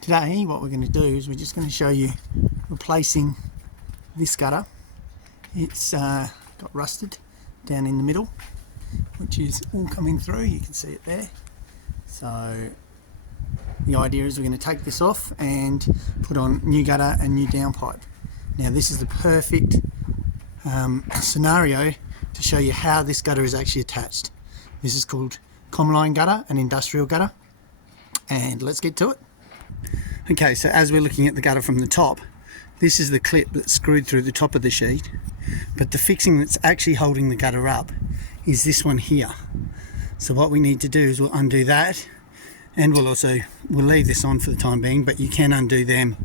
Today what we're going to do is we're just going to show you replacing this gutter. It's got rusted down in the middle, which is all coming through. You can see it there. So the idea is we're going to take this off and put on new gutter and new downpipe. Now this is the perfect scenario to show you how this gutter is actually attached. This is called common line gutter, an industrial gutter, and let's get to it. Okay, so as we're looking at the gutter from the top, this is the clip that's screwed through the top of the sheet, but the fixing that's actually holding the gutter up is this one here. So what we need to do is we'll undo that, and we'll leave this on for the time being, but you can undo them,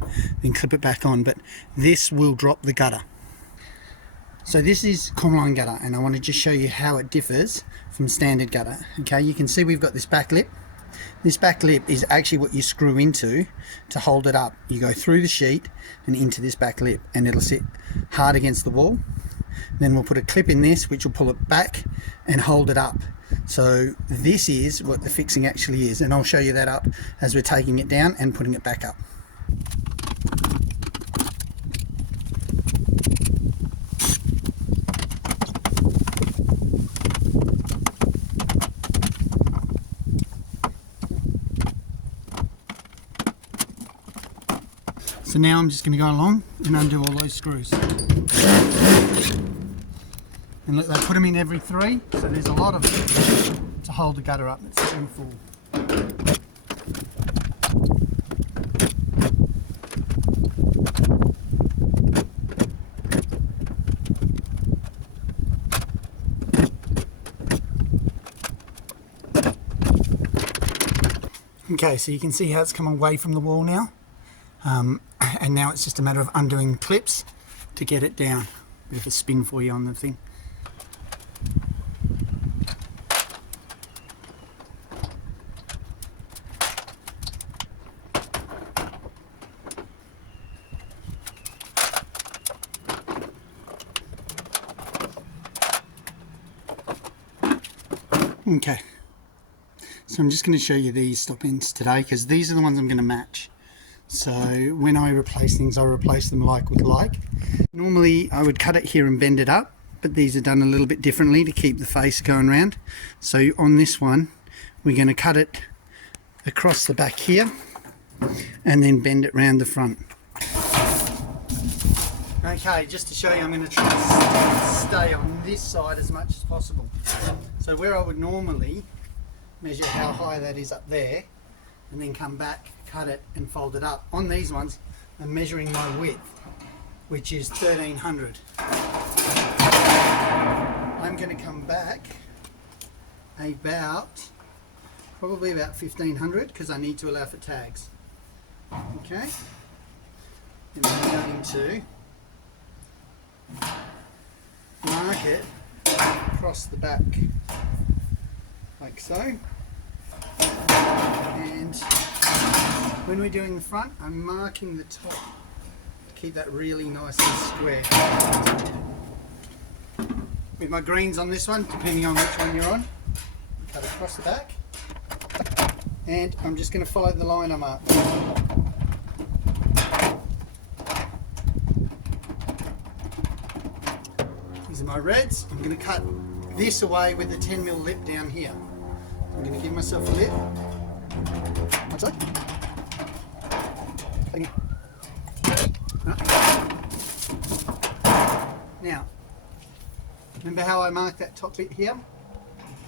then clip it back on, but this will drop the gutter. So this is common line gutter, and I want to just show you how it differs from standard gutter. Okay, you can see we've got this back lip. This back lip is actually what you screw into to hold it up. You go through the sheet and into this back lip, and it'll sit hard against the wall. Then we'll put a clip in this which will pull it back and hold it up. So this is what the fixing actually is, and I'll show you that up as we're taking it down and putting it back up. So now I'm just going to go along and undo all those screws. And look, they put them in every 3, so there's a lot of it to hold the gutter up. It's sitting full. Okay, so you can see how it's come away from the wall now. And now it's just a matter of undoing clips to get it down. Bit of a spin for you on the thing. Okay, so I'm just going to show you these stop ends today because these are the ones I'm going to match. So when I replace things, I replace them like with like. Normally I would cut it here and bend it up, but these are done a little bit differently to keep the face going round. So on this one, we're going to cut it across the back here and then bend it round the front. Okay, just to show you, I'm going to try to stay on this side as much as possible. So where I would normally measure how high that is up there and then come back, cut it and fold it up. On these ones, I'm measuring my width, which is 1300. I'm going to come back probably about 1500 because I need to allow for tags. Okay, and I'm going to mark it across the back like so. And when we're doing the front, I'm marking the top to keep that really nice and square. With my greens on this one, depending on which one you're on, cut across the back, and I'm just going to follow the line I marked. These are my reds. I'm going to cut this away with the 10mm lip down here. I'm going to give myself a lip. One side. Now, remember how I marked that top bit here?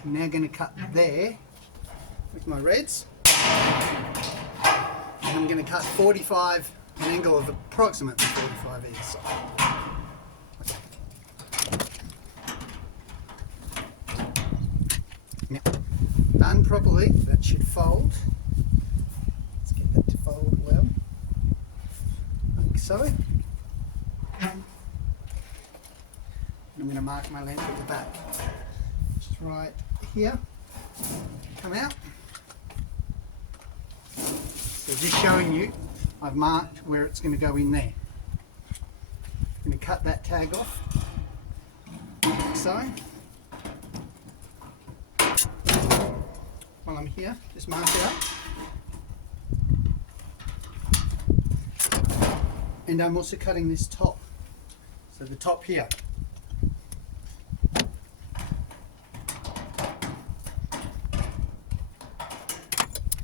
I'm now going to cut there with my reds. And I'm going to cut 45, an angle of approximately 45 either side. Now, done properly, that should fold. Let's get that to fold well, like so. And I'm going to mark my length at the back, just right here, come out. So just showing you, I've marked where it's going to go in there. I'm going to cut that tag off, like so. While I'm here, just mark it up. And I'm also cutting this top. So the top here.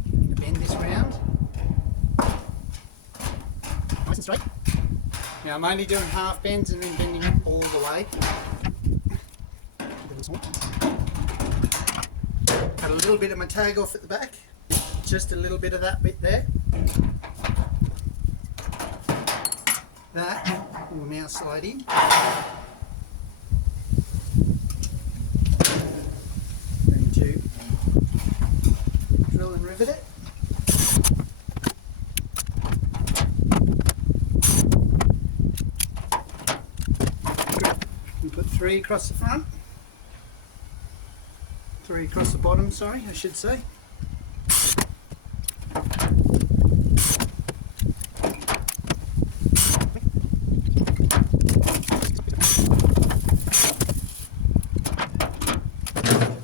I'm going to bend this round. Nice and straight. Now I'm only doing half bends and then bending it all the way. Cut a little bit of my tag off at the back. Just a little bit of that bit there. That will now slide in. Going to drill and rivet it. And put 3 across the front. 3 across the bottom, sorry, I should say.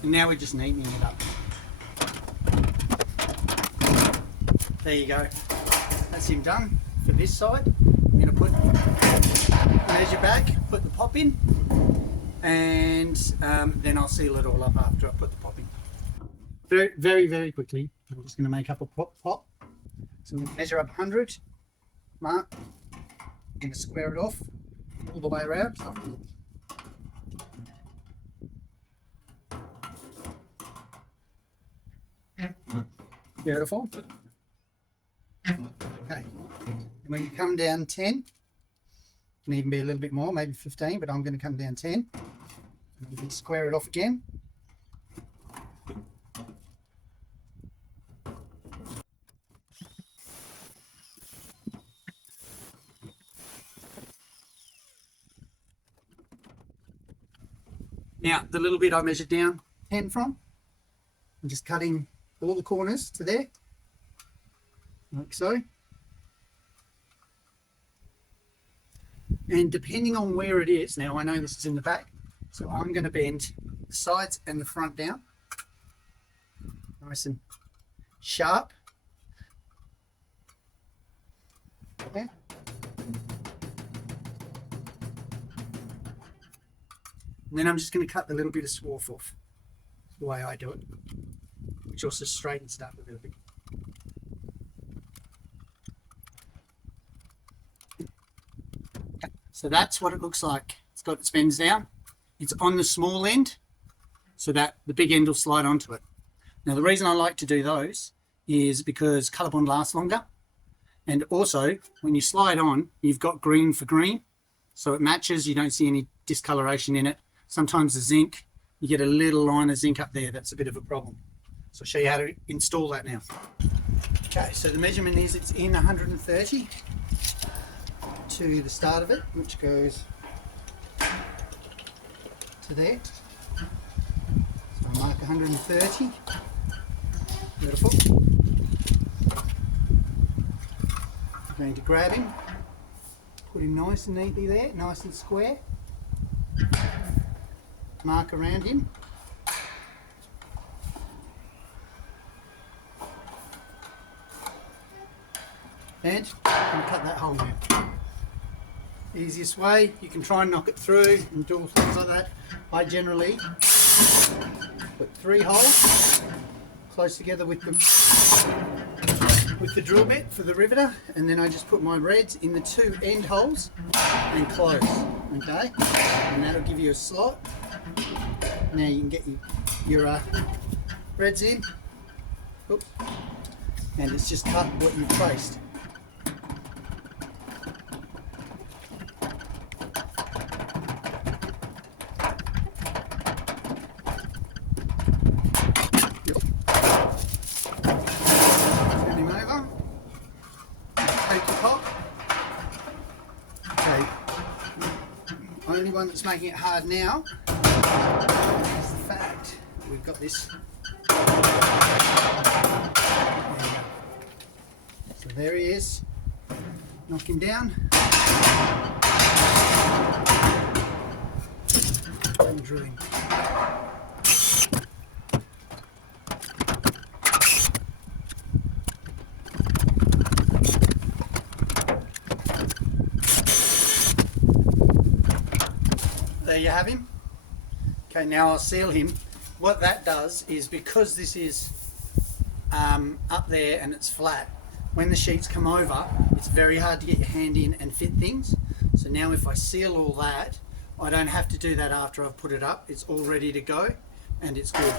And now we're just neatening it up. There you go. That's him done for this side. I'm going to put measure back, put the pop in, and then I'll seal it all up after I put the pop in. Very, very, very quickly, I'm just going to make up a pop. So I'm going to measure up 100, mark, I'm going to square it off all the way around. Beautiful. Okay, and when you come down 10, can even be a little bit more, maybe 15, but I'm going to come down 10. And square it off again. Now, the little bit I measured down 10 from, I'm just cutting all the corners to there, like so. And depending on where it is, now I know this is in the back, so I'm going to bend the sides and the front down, nice and sharp. Okay. And then I'm just going to cut the little bit of swarf off, the way I do it, which also straightens it up a little bit. So that's what it looks like. It's got its bends down. It's on the small end, so that the big end will slide onto it. Now the reason I like to do those is because colour bond lasts longer, and also when you slide on, you've got green for green, so it matches. You don't see any discoloration in it. Sometimes the zinc, you get a little line of zinc up there. That's a bit of a problem. So I'll show you how to install that now. Okay, so the measurement is it's in 130 to the start of it, which goes to there. So I'll mark 130. Beautiful. I'm going to grab him, put him nice and neatly there, nice and square. Mark around him. And I'm going to cut that hole now. Easiest way, you can try and knock it through and do things like that. I generally put 3 holes close together with the drill bit for the riveter, and then I just put my reds in the 2 end holes and close. Okay, and that'll give you a slot. Now you can get your reds in. Oops. And it's just cut what you've traced. Turn him over. Take the top. Okay. Only one that's making it hard now is the fact that we've got this. So there he is. Knock him down. And drill him. you have him. Okay, now I'll seal him. What that does is, because this is up there and it's flat, when the sheets come over, it's very hard to get your hand in and fit things. So now if I seal all that, I don't have to do that after I've put it up. It's all ready to go and it's good.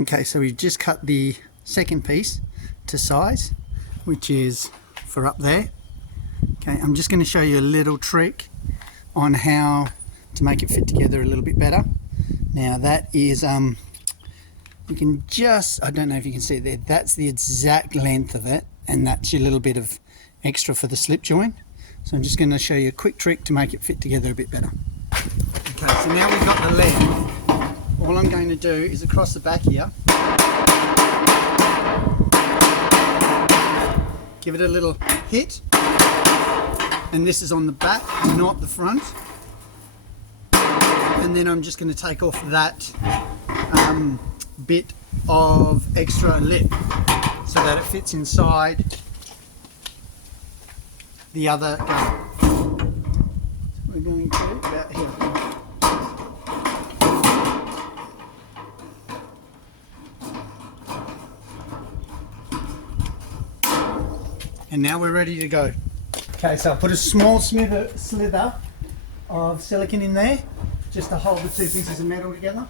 Okay, so we've just cut the second piece to size, which is for up there. Okay, I'm just going to show you a little trick on how to make it fit together a little bit better. Now that is, you can just, I don't know if you can see it there, that's the exact length of it, and that's your little bit of extra for the slip joint. So I'm just going to show you a quick trick to make it fit together a bit better. Okay, so now we've got the length. All I'm going to do is across the back here, give it a little hit, and this is on the back, not the front. And then I'm just going to take off that bit of extra lip so that it fits inside the other gun. So we're going to about here. And now we're ready to go. Okay, so I'll put a small slither of silicone in there just to hold the two pieces of metal together.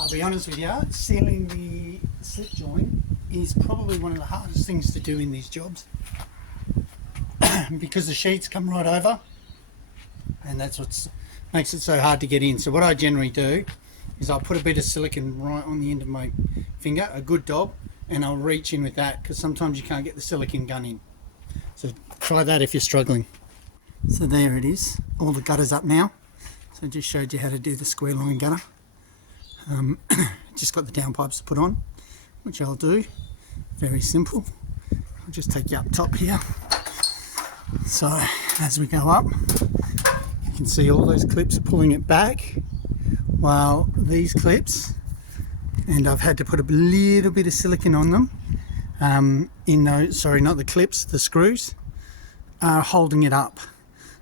I'll be honest with you, sealing the slip joint is probably one of the hardest things to do in these jobs because the sheets come right over, and that's what makes it so hard to get in. So what I generally do is I'll put a bit of silicone right on the end of my finger, a good dab, and I'll reach in with that because sometimes you can't get the silicone gun in. So try that if you're struggling. So there it is, all the gutters up now. So I just showed you how to do the square line gutter. Just got the downpipes to put on, which I'll do. Very simple. I'll just take you up top here. So As we go up, you can see all those clips are pulling it back, while these clips, and I've had to put a little bit of silicone on them, in those, sorry, not the clips, the screws, are holding it up.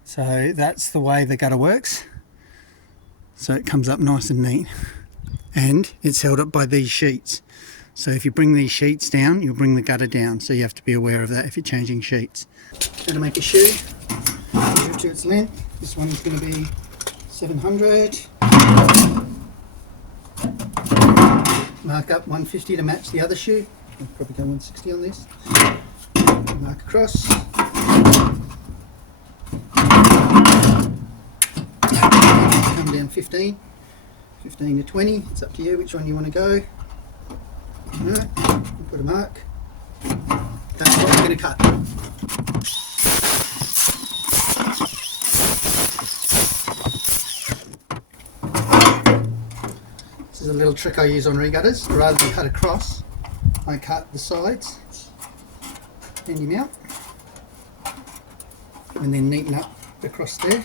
So that's the way the gutter works. So it comes up nice and neat, and it's held up by these sheets. So if you bring these sheets down, you'll bring the gutter down. So you have to be aware of that if you're changing sheets. Going to make a shoe to its length. This one's going to be 700. Mark up 150 to match the other shoe. I'll probably go 160 on this. Mark across. Come down 15 to 20. It's up to you which one you want to go. Alright, put a mark. That's what we're going to cut. This is a little trick I use on regutters. Rather than cut across, I cut the sides, bend him out, and then neaten up across there,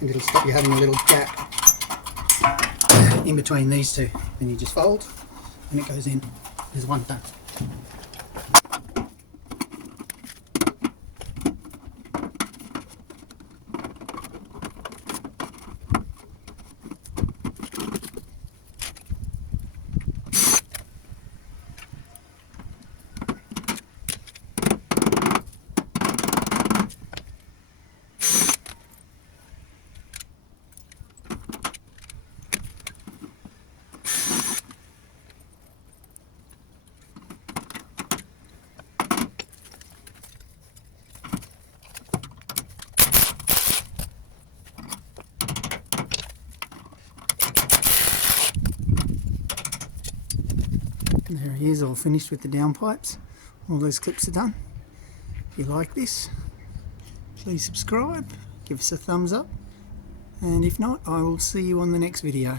and it'll stop you having a little gap in between these two. Then you just fold and it goes in. There's one done. And there he is, all finished with the downpipes. All those clips are done. If you like this, please subscribe, give us a thumbs up, and if not, I will see you on the next video.